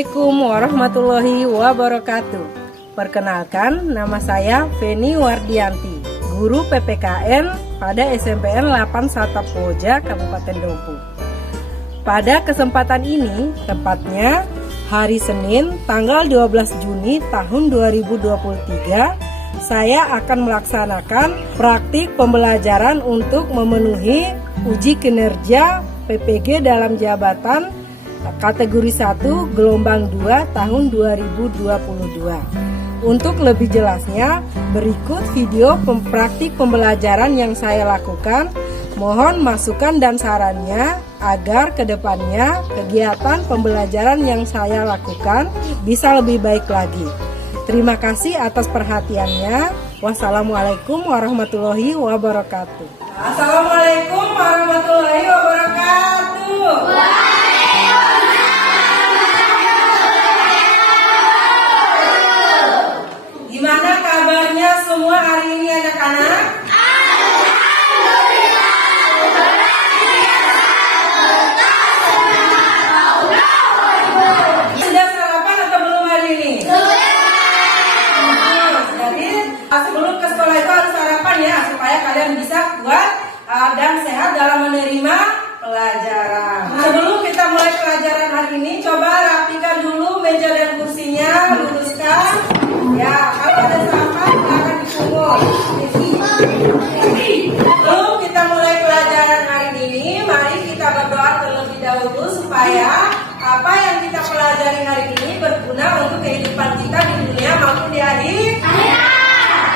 Assalamualaikum warahmatullahi wabarakatuh. Perkenalkan, nama saya Feni Wardianti, guru PPKN pada SMPN 8 Satapoja, Kabupaten Dompu. Pada kesempatan ini, tepatnya hari Senin, tanggal 12 Juni tahun 2023, saya akan melaksanakan praktik pembelajaran untuk memenuhi uji kinerja PPG dalam jabatan kategori 1 gelombang 2 tahun 2022. Untuk lebih jelasnya, berikut video praktik pembelajaran yang saya lakukan. Mohon masukan dan sarannya agar kedepannya kegiatan pembelajaran yang saya lakukan bisa lebih baik lagi. Terima kasih atas perhatiannya. Wassalamualaikum warahmatullahi wabarakatuh. Assalamualaikum warahmatullahi wabarakatuh. Gimana kabarnya semua hari ini anak-anak? Sudah sarapan atau belum hari ini? Jadi sebelum ke sekolah itu harus sarapan ya, supaya kalian bisa kuat dan sehat dalam menerima pelajaran. Sebelum kita mulai pelajaran hari ini, coba rapikan dulu meja dan kursinya, luruskan. Ya, kalau ada sampah silakan dipungut. Sebelum kita mulai pelajaran hari ini, mari kita berdoa terlebih dahulu supaya apa yang kita pelajari hari ini berguna untuk kehidupan kita di dunia maupun di akhir.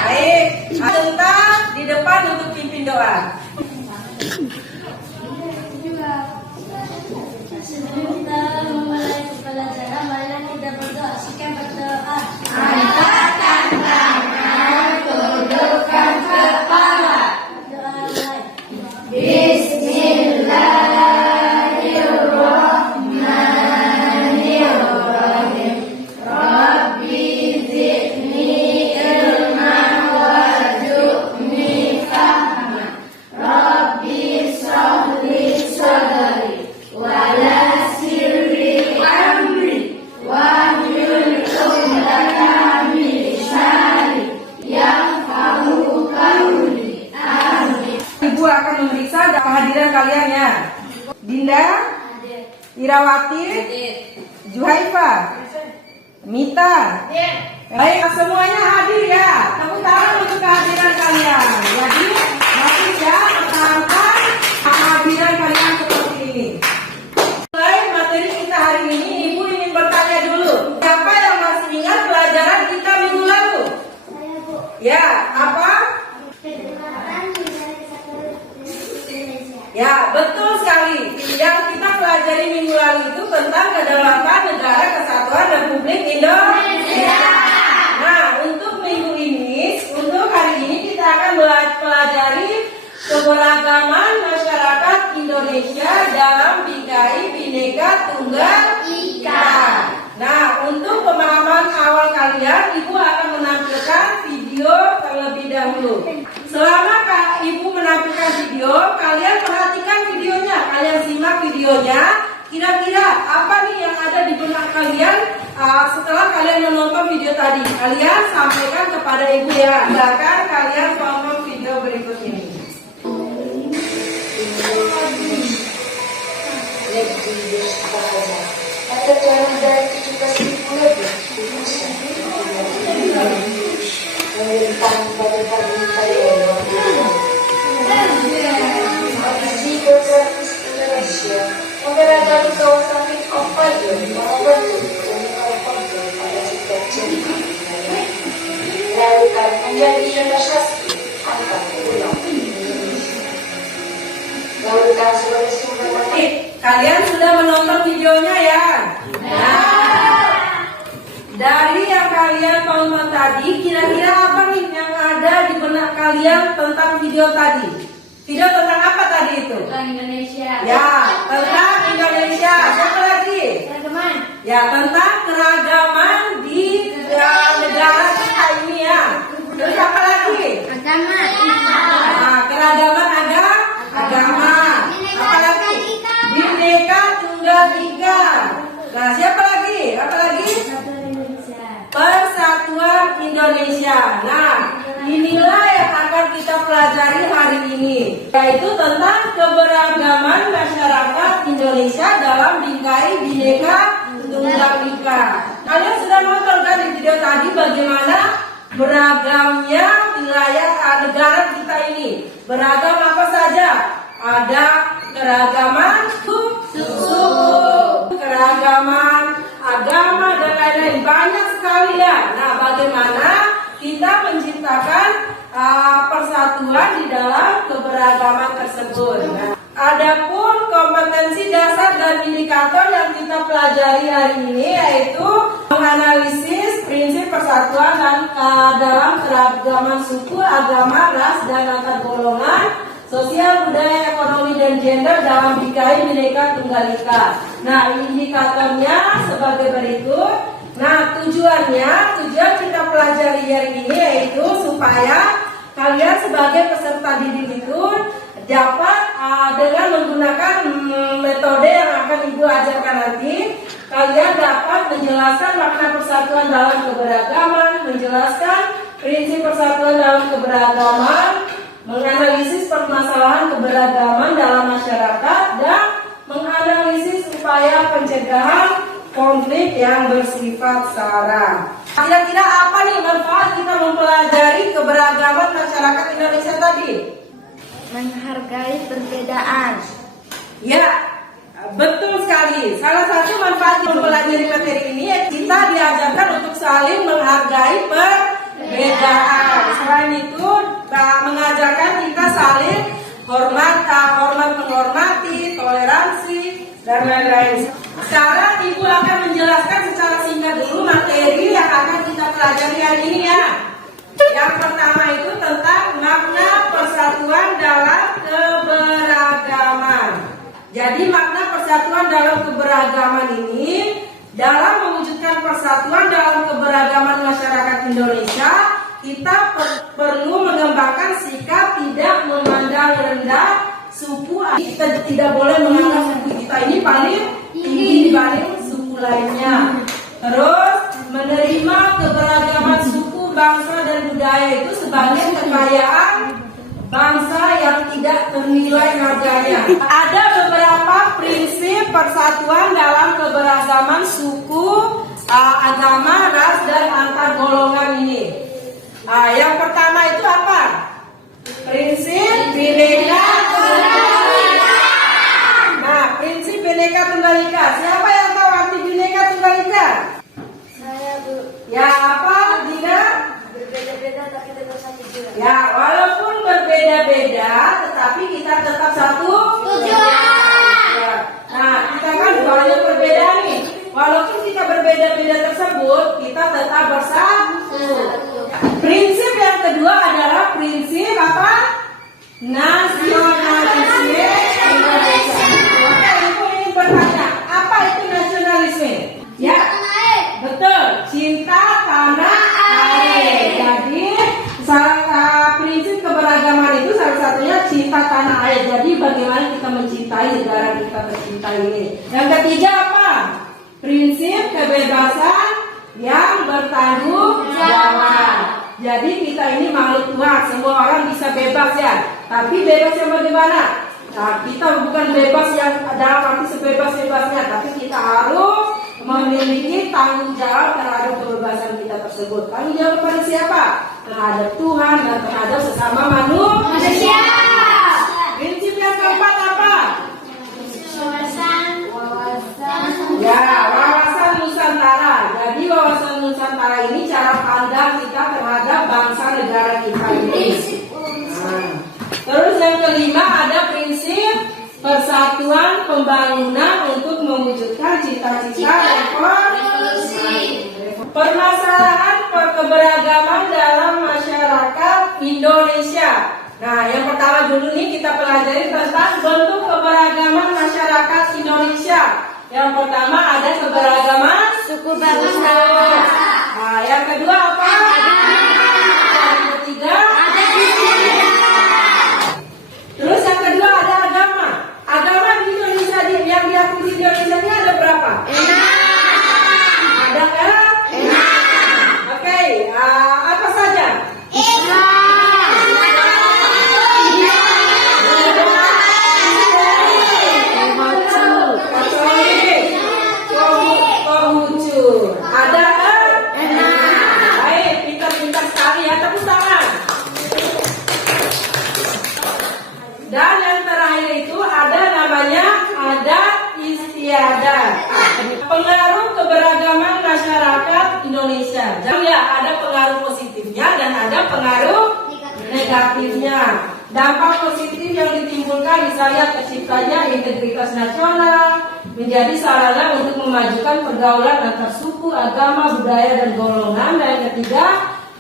Baik, sebentar di depan untuk pimpin doa. Sebelum kita memulai pelajaran, marilah kita berdoa. Sekian berdoa. Akan memeriksa kehadiran kalian ya. Dinda, Irawati, Juhaifa, Mita. Baik, semuanya hadir ya. Tepuk tangan untuk kehadiran kalian. Jadi masih ya pertahankan kehadiran kalian seperti ini. Mulai materi kita hari ini, Ibu ingin bertanya dulu. Siapa yang masih ingat pelajaran kita minggu lalu? Ya, apa? Ya, betul sekali. Yang kita pelajari minggu lalu itu tentang kedaulatan negara kesatuan Republik Indonesia. Nah, untuk minggu ini, untuk hari ini kita akan pelajari keberagaman masyarakat Indonesia dalam DKI Bhinneka Tunggal Ika. Nah, untuk pemahaman awal kalian, Ibu akan menampilkan video terlebih dahulu. Selama Ibu menampilkan video, kalian perhatikan videonya, kalian simak videonya. Kira-kira apa nih yang ada di benak kalian setelah kalian menonton video tadi? Kalian sampaikan kepada Ibu ya. Silakan kalian tonton video berikut ini. Mengenai kawasan apa aja, realitas menjadi investasi angka pulau. Lalukan sebagai sumber materi. Kalian sudah menonton videonya ya? Nah, dari yang kalian tonton tadi, kira-kira apa nih yang ada di benak kalian tentang video tadi? Video tentang apa tadi itu? Tentang Indonesia. Ya, tentang Indonesia. Siapa lagi? Teman-teman. Ya, tentang keragaman di negara kita ini ya. Terus apa lagi? Agama. Nah, keragaman agama. Apa lagi? Bhinneka Tunggal Ika. Nah, siapa lagi? Apa Indonesia. Nah, inilah yang akan kita pelajari hari ini, yaitu tentang keberagaman masyarakat Indonesia dalam bingkai Bhinneka Tunggal Ika. Kalian sudah nonton kan di video tadi bagaimana beragamnya wilayah negara kita ini. Beragam apa saja? Ada keragaman suku, keragaman agama dan lain-lain, banyak sekali ya. Nah, bagaimana kita menciptakan persatuan di dalam keberagaman tersebut. Nah, adapun kompetensi dasar dan indikator yang kita pelajari hari ini yaitu menganalisis prinsip persatuan dan dalam keragaman suku, agama, ras, dan antar golongan, sosial, budaya, ekonomi, dan gender dalam bingkai Bhinneka Tunggal Ika. Nah, indikatornya sebagai berikut. Nah, tujuan kita pelajari hari ini yaitu supaya kalian sebagai peserta didik itu dapat dengan menggunakan metode yang akan Ibu ajarkan nanti, kalian dapat menjelaskan makna persatuan dalam keberagaman, menjelaskan prinsip persatuan dalam keberagaman, menganalisis permasalahan keberagaman dalam masyarakat, dan menganalisis upaya pencegahan konflik yang bersifat SARA. Kira-kira apa nih manfaat kita mempelajari keberagaman masyarakat Indonesia tadi? Menghargai perbedaan. Ya, betul sekali. Salah satu manfaat mempelajari materi ini ya kita diajarkan untuk saling menghargai perbedaan. Selain itu, mengajarkan kita saling hormat menghormati, toleransi, dan lain-lain. Sekarang Ibu akan menjelaskan secara singkat dulu materi yang akan kita pelajari hari ini ya. Yang pertama itu tentang makna persatuan dalam keberagaman. Jadi makna persatuan dalam keberagaman ini dalam mewujudkan persatuan dalam keberagaman masyarakat Indonesia, kita perlu mengembangkan sikap tidak memandang rendah suku. Kita tidak boleh menganggap suku kita ini paling tinggi dibanding suku lainnya. Terus menerima keberagaman suku, bangsa, dan budaya itu sebagai kekayaan bangsa yang tidak ternilai harganya. Ada beberapa prinsip persatuan dalam keberagaman suku, agama, ras, dan antar golongan ini. Yang pertama itu apa? Prinsip Bhinneka Tunggal Ika. Nah, prinsip Bhinneka Tunggal Ika. Siapa yang tahu arti Bhinneka Tunggal Ika? Saya, Bu. Ya, apa? Tidak? Berbeda-beda tapi tetap satu tujuan. Ya, walaupun berbeda-beda, tetapi kita tetap satu tujuan. Nah, kita kan banyak perbedaan nih. Walaupun kita berbeda-beda tersebut, kita tetap bersatu. Prinsip yang kedua adalah prinsip apa? Nasionalisme Indonesia. Maka Ibu ingin bertanya, apa itu nasionalisme? Ya, betul. Cinta tanah air. Jadi prinsip keberagaman itu salah satunya cinta tanah air. Jadi bagaimana kita mencintai negara kita tercinta ini. Yang ketiga apa? Prinsip kebebasan yang bertanggung jawab. Jadi kita ini makhluk Tuhan, semua orang bisa bebas ya. Tapi bebas yang bagaimana? Nah, kita bukan bebas yang dalam arti sebebas-bebasnya, tapi kita harus memiliki tanggung jawab terhadap kebebasan kita tersebut. Tanggung jawab kepada siapa? Terhadap Tuhan dan terhadap sesama manusia. Prinsip yang keempat apa? Ya, wawasan Nusantara. Jadi wawasan Nusantara ini cara pandang kita terhadap bangsa negara kita ini. Nah, terus yang kelima ada prinsip persatuan pembangunan untuk mewujudkan cita-cita revolusi. Permasalahan keberagaman dalam masyarakat Indonesia. Nah, yang pertama dulu nih kita pelajari tentang bentuk keberagaman masyarakat Indonesia. Yang pertama ada keberagaman Suku bangsa. Nah, yang kedua apa? Yang ketiga terus yang kedua ada agama. Agama di Indonesia yang diakui di Indonesia ini ada berapa? 6. Ada kan? 6. Oke, negatifnya. Dampak positif yang ditimbulkan misalnya terciptanya integritas nasional, menjadi sarana untuk memajukan pergaulan antar suku, agama, budaya, dan golongan. Dan yang ketiga,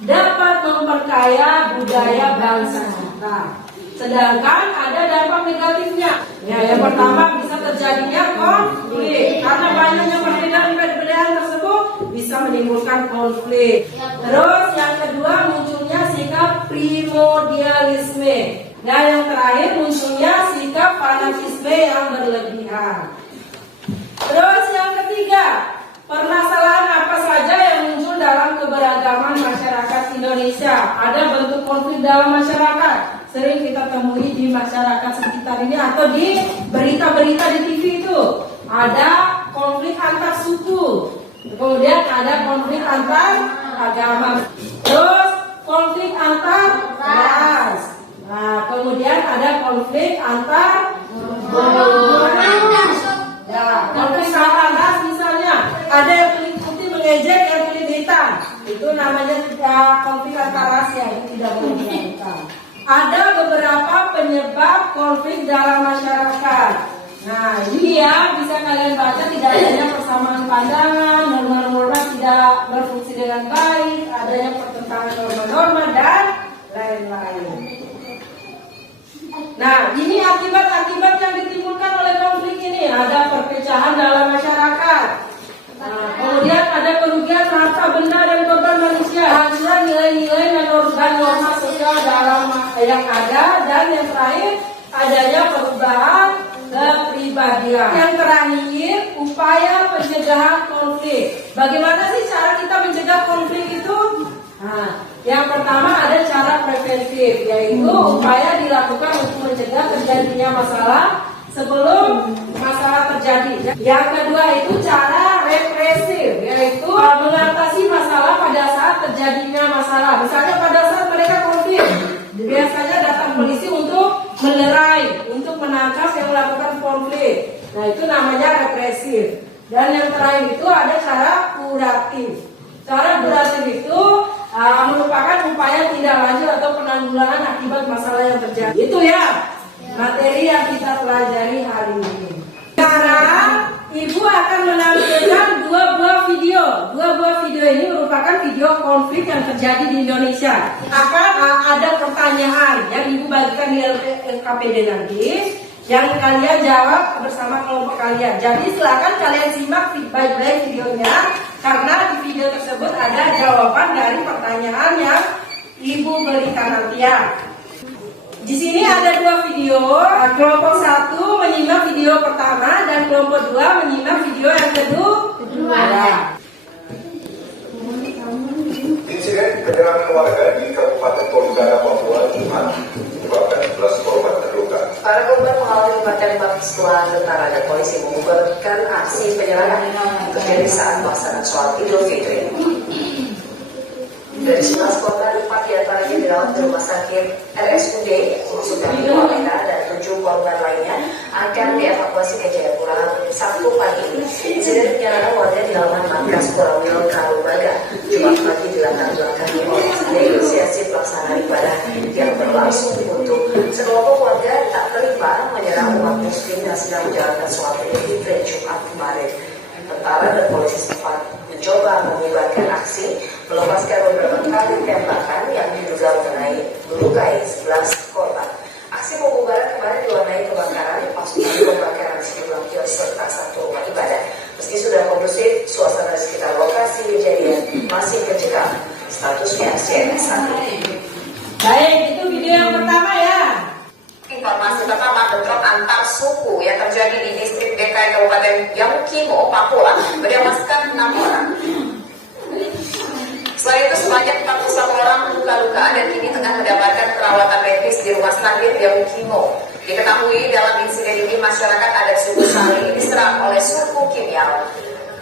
dapat memperkaya budaya bangsa kita. Sedangkan ada dampak negatifnya. Ya, yang pertama bisa terjadinya konflik. Karena banyaknya perbedaan tersebut bisa menimbulkan konflik. Terus yang kedua munculnya sikap primordialisme. Dan yang terakhir munculnya sikap fanatisme yang berlebihan. Terus yang ketiga, permasalahan apa saja yang muncul dalam keberagaman masyarakat Indonesia? Ada bentuk konflik dalam masyarakat. Sering kita temui di masyarakat sekitar ini atau di berita-berita di TV itu. Ada konflik antar suku. Kemudian ada konflik antar agama. Terus konflik antar ras. Nah, kemudian ada konflik antar golongan. Ya, konflik antar ras misalnya ada yang kulit putih mengejek yang kulit hitam. Itu namanya konflik antar ras yang tidak boleh dilakukan. Ada beberapa penyebab konflik dalam masyarakat. Nah, ini ya bisa kalian baca, tidak adanya persamaan pandangan, norma-norma tidak berfungsi dengan baik, adanya pertentangan norma-norma dan lain-lain. Nah, ini akibat-akibat yang ditimbulkan oleh konflik ini. Ada perpecahan dalam masyarakat. Nah, kemudian ada kerugian harta benda dan korban manusia, hancuran nilai-nilai dan norma sosial dalam yang ada, dan yang terakhir adanya perubahan kepribadian. Yang terakhir, upaya pencegahan konflik. Bagaimana sih cara kita mencegah konflik itu? Nah, yang pertama ada cara preventif, yaitu upaya dilakukan untuk mencegah terjadinya masalah sebelum masalah terjadi. Yang kedua itu cara represif, yaitu mengatasi masalah pada saat terjadinya masalah. Misalnya pada saat mereka konflik, biasanya datang polisi untuk melerai, untuk menangkap yang melakukan konflik. Nah, itu namanya represif. Dan yang terakhir itu ada cara kuratif. Cara kuratif itu merupakan upaya tindak lanjut atau penanggulangan akibat masalah yang terjadi. Itu ya materi yang kita pelajari hari ini. Sekarang Ibu akan menampilkan dua buah video. Dua buah video ini merupakan video konflik yang terjadi di Indonesia. Akan ada pertanyaan yang Ibu bagikan di LKPD nanti, yang kalian jawab bersama kelompok kalian. Jadi silakan kalian simak baik-baik videonya, karena di video tersebut ada jawaban dari pertanyaan yang Ibu berikan nanti ya. Di sini ada dua video. Kelompok satu menyimak video pertama dan kelompok dua menyimak video yang kedua. Insiden penyerangan warga di Kabupaten Donggala, Papua, Jumat menyebabkan 11 korban terluka. Para korban mengalami luka tembak setelah tentara dan polisi membubarkan aksi penyerangan terjadi saat pelaksanaan sholat Idul Fitri. Dari 11 korban, 4 diantaranya dirawat di rumah sakit RSUD Sudarmi Wamena, dan 7 korban lainnya akan dievakuasi ke Jayapura Sabtu pagi. Insiden penyerangan warga di halaman markas Koramil Kalumbaga Jumat pagi dilatar belakangi oleh negosiasi pelaksanaan ibadah yang berlangsung ditutup. Sekelompok warga tak terima menyerang umat muslim yang sedang menjalankan sholat Idul Fitri Jumat kemarin. Tentara dan polisi sempat mencoba membubarkan aksi, melepaskan beberapa kali tembakan yang diduga melukai 11 korban. Aksi pembubaran kemarin diwarnai kebakaran, pasukan pembakaran sejumlah kios serta satu rumah ibadah. Meski sudah kondusif, suasana di sekitar lokasi kejadian masih mencekam. Statusnya CNS 1. Baik, itu video yang pertama ya. Informasi pertama, bentrok antar suku yang terjadi di distrik DKI Kabupaten Yahukimo, Papua, menewaskan 6 orang. Selain itu, sebanyak 41 orang luka-luka dan kini tengah mendapatkan perawatan medis di rumah sakit Yahukimo. Diketahui dalam insiden ini masyarakat adat suku Sali diserang oleh suku Kimial.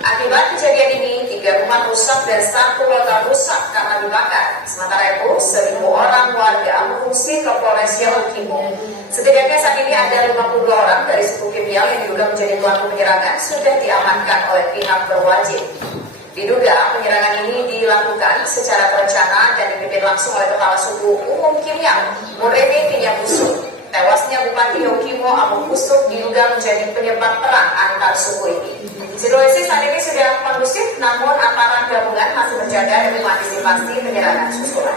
Akibat kejadian ini, 3 rumah rusak dan 1 hotel rusak karena dibakar. Sementara itu, 1.000 orang warga mengungsi ke Polres Yahukimo. Setidaknya saat ini ada 52 orang dari suku Kimial yang diduga menjadi pelaku penyerangan sudah diamankan oleh pihak berwajib. Diduga penyerangan ini dilakukan secara terencana dan dipimpin langsung oleh Kepala Suku Umum Kimia Mureme Kinyabusu. Tewasnya Bupati Yokimo Abu Kusuk diduga menjadi penyebab perang antar suku ini. Situasi saat ini sudah kondusif, namun aparat gabungan masih berjaga demi mengantisipasi penyerangan susulan.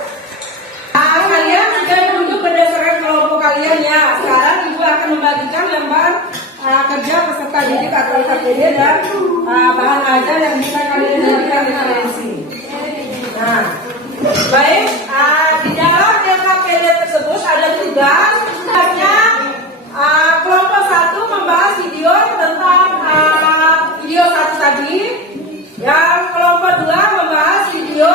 Kalian sudah duduk berdasarkan kelompok kalian ya. Sekarang Ibu akan membagikan lembar kerja peserta didik atau KPD dan bahan ajar yang bisa kalian jadikan referensi. Nah, baik, di dalam LKPD tersebut ada tugas. Tugasnya kelompok 1 membahas video tentang video 1 tadi. Yang kelompok 2 membahas video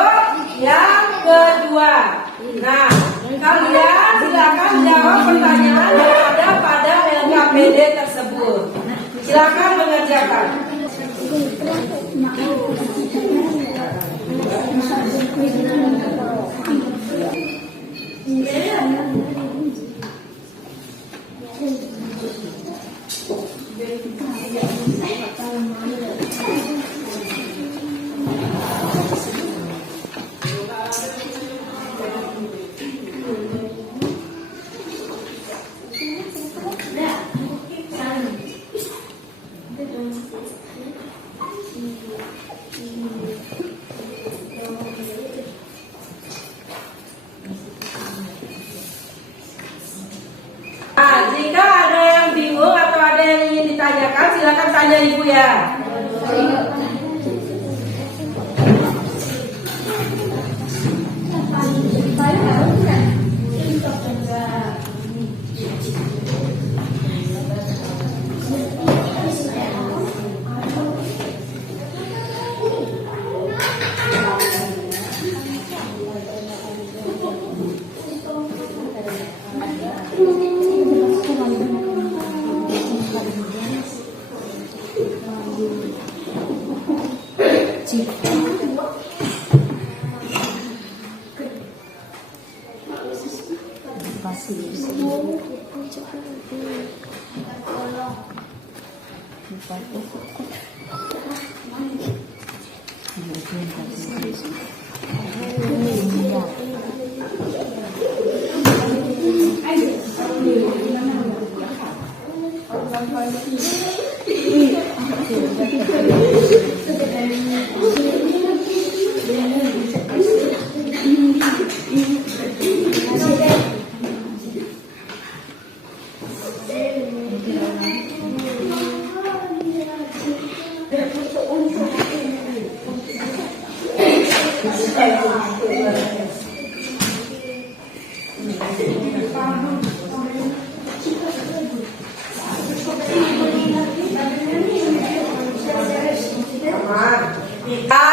yang kedua. Nah, kalian silakan jawab pertanyaan yang ada pada LKPD tersebut. Silakan mengerjakan. Jika ada yang bingung atau ada yang ingin ditanyakan, silakan tanya Ibu ya.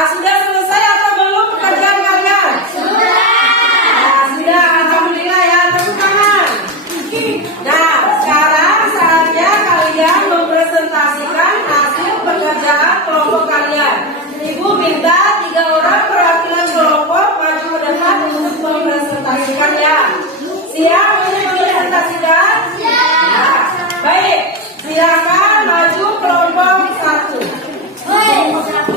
Sudah selesai atau belum pekerjaan kalian? Sudah, alhamdulillah ya, tepuk tangan. Nah, sekarang saatnya kalian mempresentasikan hasil pekerjaan kelompok kalian. Ibu minta 3 orang perwakilan kelompok maju ke depan untuk mempresentasikan ya. Siap untuk mempresentasikan? Nah, baik, silakan maju kelompok 1. Kelompok 1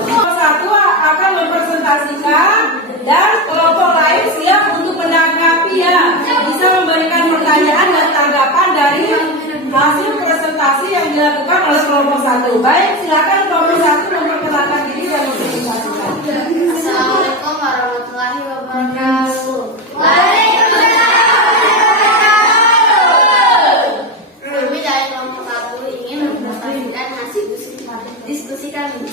akan mempresentasikan dan kelompok lain siap untuk menanggapi ya. Bisa memberikan pertanyaan dan tanggapan dari hasil presentasi yang dilakukan oleh kelompok 1. Baik, silakan kelompok 1 memperkenalkan diri dan mempresentasikan. Assalamualaikum warahmatullahi wabarakatuh. Kami dari kelompok 1 ingin mempresentasikan hasil diskusi kami.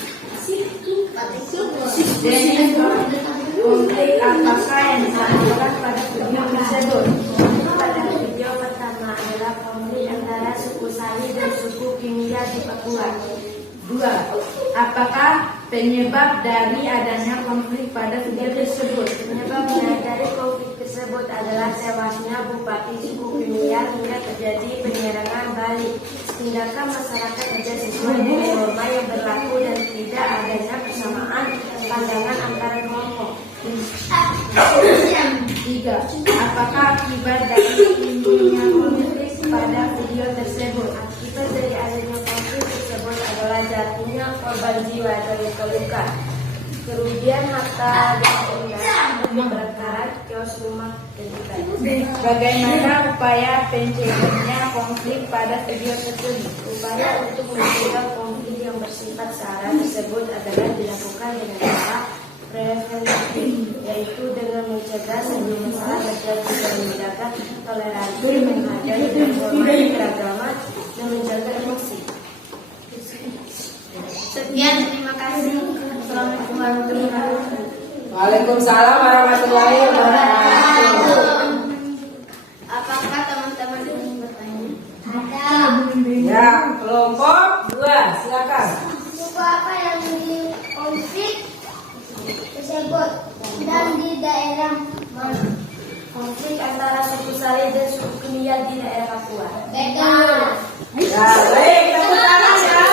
Konflik apakah yang disampaikan pada video tersebut? Pada video pertama adalah konflik antara suku Sani dan suku Kimia di Papua. 2. Apakah penyebab dari adanya konflik pada video tersebut? Penyebab dari konflik tersebut adalah tewasnya Bupati suku Kimia hingga terjadi penyerangan balik. Tindakan masyarakat tidak sesuai dengan norma yang berlaku dan tidak adanya persamaan pandangan antara kelompok. 3. Apakah akibat dari timbulnya konflik pada video tersebut? Akibat dari adanya konflik tersebut adalah jatuhnya korban jiwa dan luka-luka. Bagaimana upaya pencegahannya konflik pada video tersebut? Upaya untuk mencegah konflik yang bersifat sara tersebut adalah dilakukan dengan cara preventif, yaitu dengan mencegah sebelum masalah terjadi dan menjaga toleransi, menghargai dan menghormati keragaman, dan menjaga emosi. Sekian, terima kasih. Assalamualaikum warahmatullahi wabarakatuh. Waalaikumsalam warahmatullahi wabarakatuh. Apakah teman-teman ingin bertanya? Ya, kelompok 2, silakan. Suku apa yang di konflik tersebut dan di daerah mana? Konflik antara suku Saleh dan suku Kemial di daerah Papua. Betul. Ya, baik, tepuk tangan ya.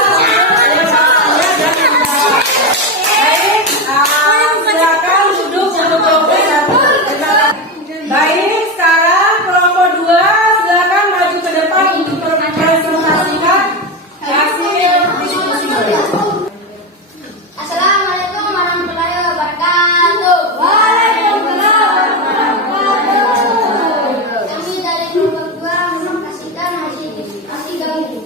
Baik, silakan duduk untuk kelompok 1. Baik, sekarang kelompok 2 silakan maju ke depan untuk mempresentasikan hasil diskusi. Assalamualaikum warahmatullahi wabarakatuh. Waalaikumsalam warahmatullahi wabarakatuh. Kami dari kelompok 2 menyampaikan hasil diskusi kami.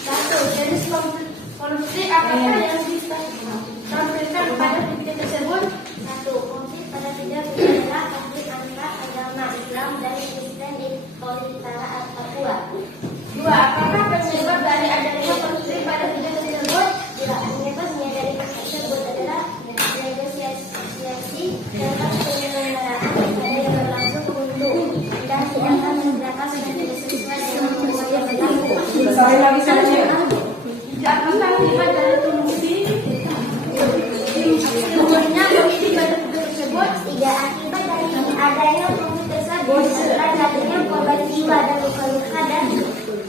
1. Jenis konflik apakah yang ditampilkan pada video tersebut? 1. Konflik pada video adalah konflik antara agama Islam dan Kristen di Utara Papua. 2. Apakah penyebab dari adanya konflik pada video tersebut? Penyebabnya dari konflik tersebut adalah negosiasi dalam penyelenggaraan ibadah yang berlangsung untuk dan tidak akan menggunakan sudah tidak sesuai dengan hukum yang berlaku. Sekali lagi saja. Apakah akibat dari konflik turunnya konflik pada video tersebut? 3. Akibat dari adanya konflik tersebut adalah jatuhnya korban jiwa dan luka-luka dan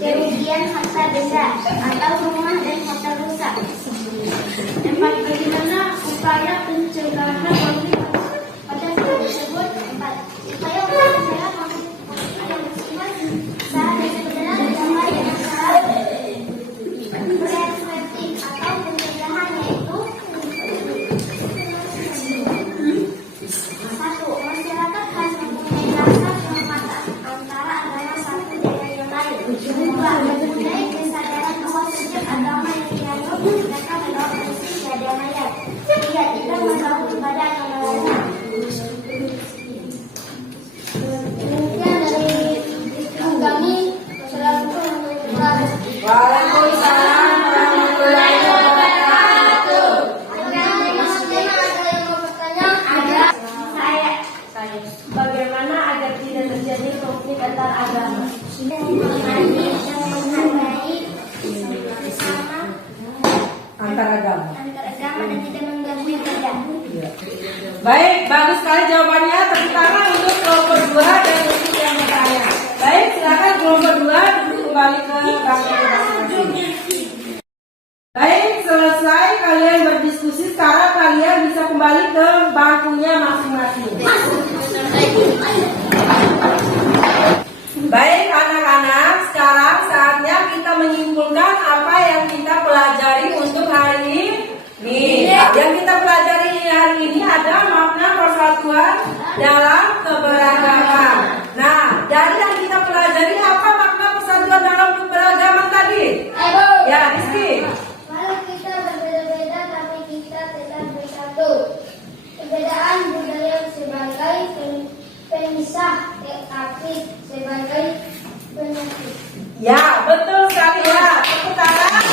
kerugian harta benda atau rumah dan hotel rusak. 4. Bagaimana upaya pencegahan konflik pada video tersebut? 4. Upaya pencegahan konflik yang bersifat sara dan sebenarnya damai dan sara preventif atau pencegahan yaitu 1. Masyarakat harus mempunyai rasa penghormatan antara agama satu dengan yang lain. 2. Mempunyai kesadaran bahwa setiap agama yang dianut mereka menolak prinsip kedamaian. 3. Tidak mengganggu kepada agama lain. Demikian dari kami. Wassalamualaikum warahmatullahi wabarakatuh. Waalaikumsalam warahmatullahi wabarakatuh. Bagaimana agar tidak terjadi konflik antar agama? Menghormati dan menghargai sesama Antar agama. antar agama dan tidak mengganggu ibadah. Baik, bagus sekali jawabannya. Tepuk tangan untuk kelompok 2 dan untuk yang bertanya. Baik, silakan kelompok 2 duduk kembali ke bangku masing-masing. Baik, selesai kalian berdiskusi. Sekarang kalian bisa kembali ke bangkunya masing-masing. Baik anak-anak, sekarang saatnya kita menyimpulkan apa yang kita pelajari untuk hari ini. Yang kita pelajari hari ini ada makna persatuan dalam keberagaman. Nah, dari yang kita pelajari apa makna persatuan dalam keberagaman tadi? Ya, Rizky. Walau kita berbeda-beda tapi kita tetap bersatu. Perbedaan budaya sebagai pemisah, tapi sebagai penyatu. Ya, betul sekali ya. Tepuk tangan.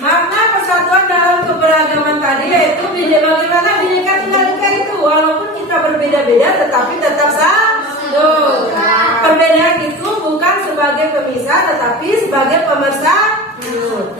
Makna persatuan dalam keberagaman tadi yaitu bagaimana Bhinneka Tunggal Ika itu walaupun kita berbeda-beda tetapi tetap satu. Perbedaan itu bukan sebagai pemisah tetapi sebagai pemersatu.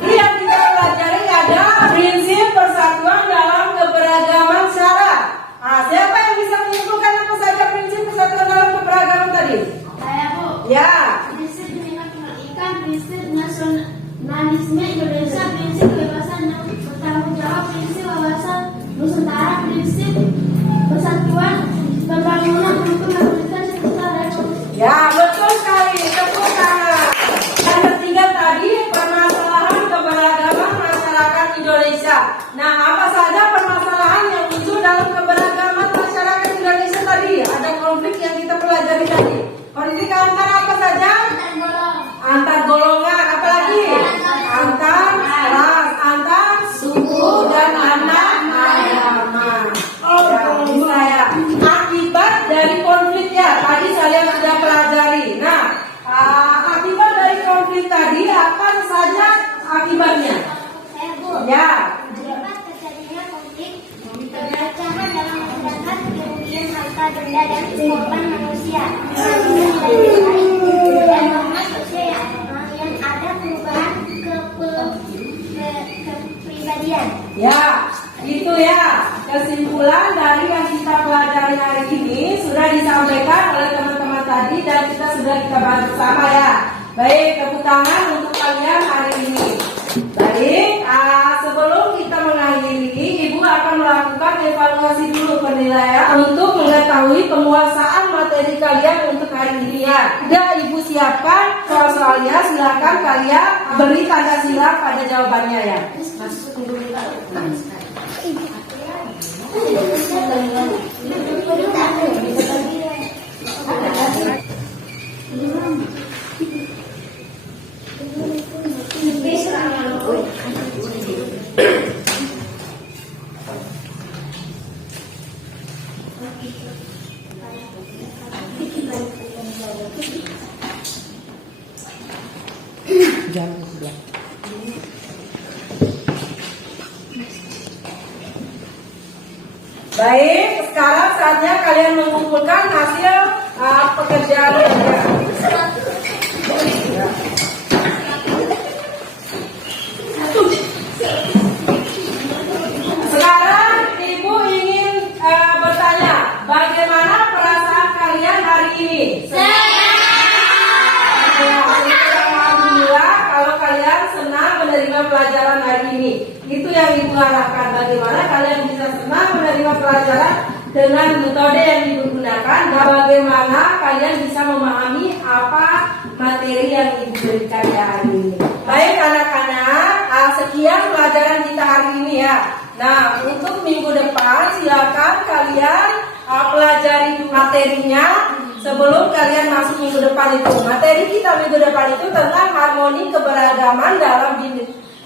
Yang kita pelajari ada prinsip persatuan dalam keberagaman syarat. Nah, siapa yang bisa menyimpulkan apa saja prinsip persatuan dalam keberagaman tadi? Saya Bu. Ya. Prinsip Bhinneka Tunggal Ika, prinsip nasionalisme Indonesia, prinsip kebebasan dan bertanggung jawab, prinsip wawasan Nusantara, prinsip persatuan pembangunan untuk memberikan serta dan Ya, betul sekali. Tepuk tangan. Yang ketiga tadi permasalahan keberagaman masyarakat Indonesia. Nah, apa saja pelajari tadi? Konflik antar apa saja? Antar golongan, apalagi? Antar ras, antar suku dan antar agama. Ya, bisa ya. Akibat dari konflik ya, tadi saya sudah pelajari. Nah, akibat dari konflik tadi apa saja akibatnya? Ya. Akibat terjadinya konflik, perpecahan dalam masyarakat, kerugian harta benda dan korban manusia, dan norma sosial yang ada perubahan kepribadian. Ya, itu ya kesimpulan dari yang kita pelajari hari ini sudah disampaikan oleh teman-teman tadi dan kita bahas bersama ya. Baik, tepuk tangan untuk kalian hari ini. Baik, sebelum kita mengakhiri, Ibu akan melakukan evaluasi dulu penilaian untuk mengetahui penguasaan materi kalian untuk hari ini ya. Sudah Ibu siapkan soal-soalnya, silakan kalian beri tanda silang pada jawabannya ya. Baik, sekarang saatnya kalian mengumpulkan hasil pekerjaan kalian. Sekarang Ibu ingin bertanya, bagaimana perasaan kalian hari ini? Alhamdulillah kalau kalian senang menerima pelajaran hari ini. Itu yang Ibu harapkan. Bagaimana kalian bisa senang menerima pelajaran dengan metode yang Ibu gunakan dan bagaimana kalian bisa memahami apa materi yang Ibu berikan hari ini. Baik anak-anak, sekian pelajaran kita hari ini ya. Nah, untuk minggu depan silakan kalian pelajari materinya sebelum kalian masuk minggu depan itu. Materi kita minggu depan itu tentang harmoni keberagaman dalam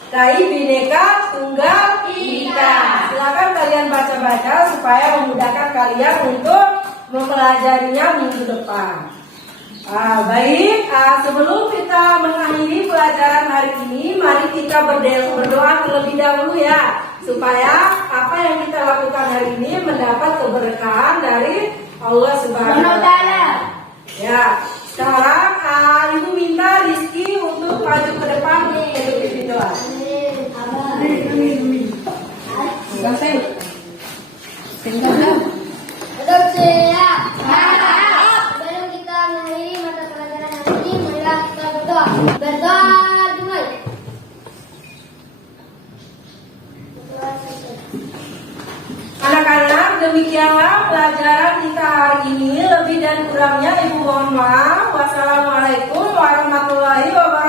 Bhinneka Tunggal Ika. Silakan kalian baca-baca supaya memudahkan kalian untuk mempelajarinya minggu depan. Baik, sebelum kita mengakhiri pelajaran hari ini, mari kita berdoa terlebih dahulu ya, supaya apa yang kita lakukan hari ini mendapat keberkahan dari Allah Subhanahu wa Ta'ala. Ya, sekarang Ibu minta Rizky untuk maju ke depan untuk pimpin doa. Sebelum kita mengakhiri mata pelajaran hari ini, marilah kita berdoa. Berdoa dimulai. Anak-anak, demikianlah pelajaran kita hari ini. Lebih dan kurangnya Ibu mohon maaf. Wassalamualaikum warahmatullahi wabarakatuh.